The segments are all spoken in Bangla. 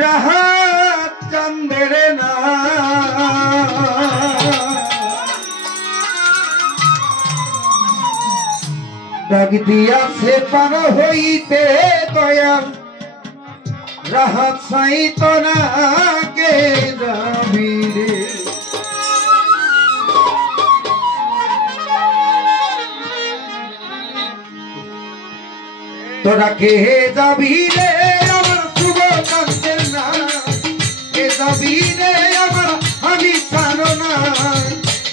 রাহাত চাঁদের না ডাক দিয়াছে পার হইতে দয়াল রাহাত সাইত না কে যাবি রে তোরা কে যাবি রে আমার শুভ চাঁদের না কে যাবি রে আমার আমি ছাড়ো না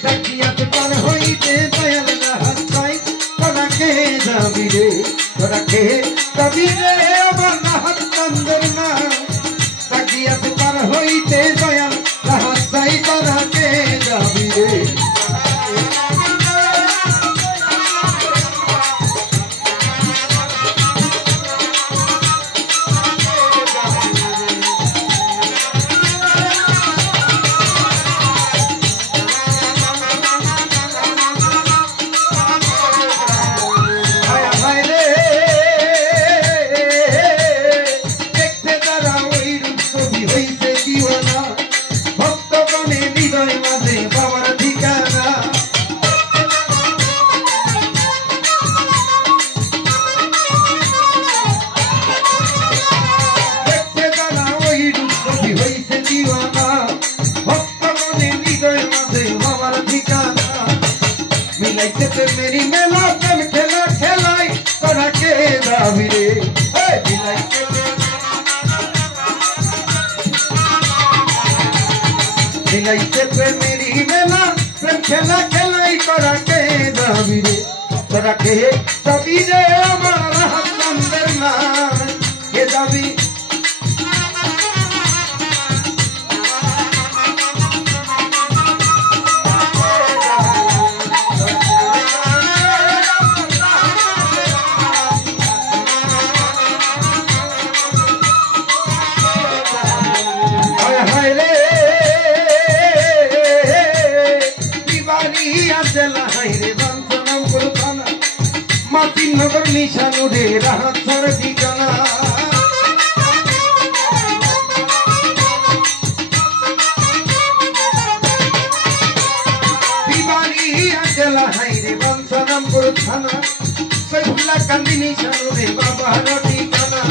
ডাকিয়াতে পার হইতে দয়াল রাহাত সাইত তোরা কে যাবি রে তোরা কে যাবি রে আমার রাহাত চাঁদের না ডাকিয়াতে পার হইতে দয়াল রাহাত সাইত তোরা কে যাবি রে मेरी मेला चल खेला खेलाई तोरा के जाबी रे मिलाइते पे मेरी मेला चल खेला खेलाई तोरा के जाबी रे तोरा के जाबी रे हमारा राहत चाँদের ना के जाबी नगर निशानु रे राहत सर ठिकाना दीवानी अजला है रे बंसनमपुर थाना सैफुल्ला कांदी निशानु रे बाबा रो ठिकाना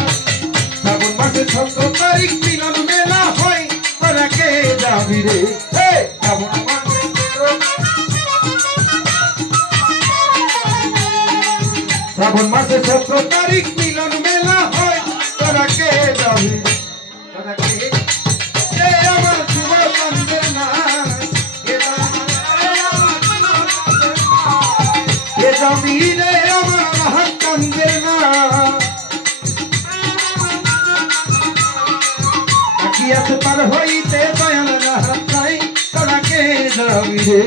साबन मासे 17 तारीख मिलन मेला होय तोरा के जाबी रे हे साबन श्रावण मासे 17 तारीख मिलन मेला होय तोरा के जाबी तोरा के ए আমার শুভ চাঁদের না কে যাবি রে আমার রাহাত চাঁদের না ডাকিয়াতে পার হইতে দয়াল রাহাত চাই তোরা কে যাবি রে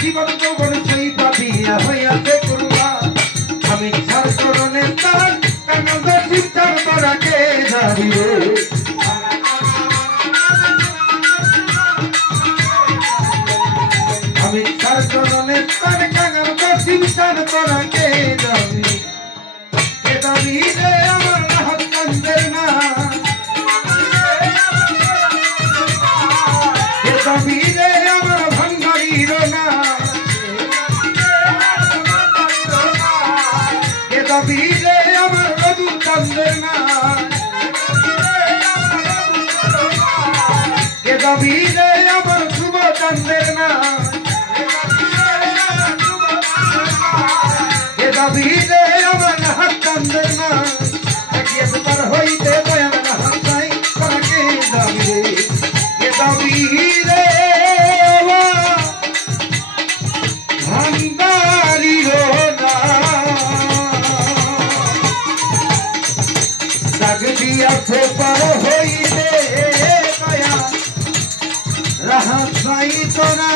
জীবন যৌবন সেই পাবিয়া হইয়াছে করবা আমি ছাড় করনে তার কানন্দ শিবচার তোরা কে যাবি রে আমি ছাড় করনে তার কানন্দ শিবচার তোরা কে যাবি রে আমার রাহাত চাঁদের না কে যাবি রে আমার ভাঙ্গারির না কে যাবি রে আমার রঘু চাঁদের না কে যাবি রে আমার শুভ চাঁদের না কে যাবি রে আমার রাহাত চাঁদের না ডাকিয়াতে পার হইতে দয়াল রাহাত চাই তোরা কে যাবি রে কে যাবি রে दाग दियाছে পার হইতে মায়া রাহা সাই তোরা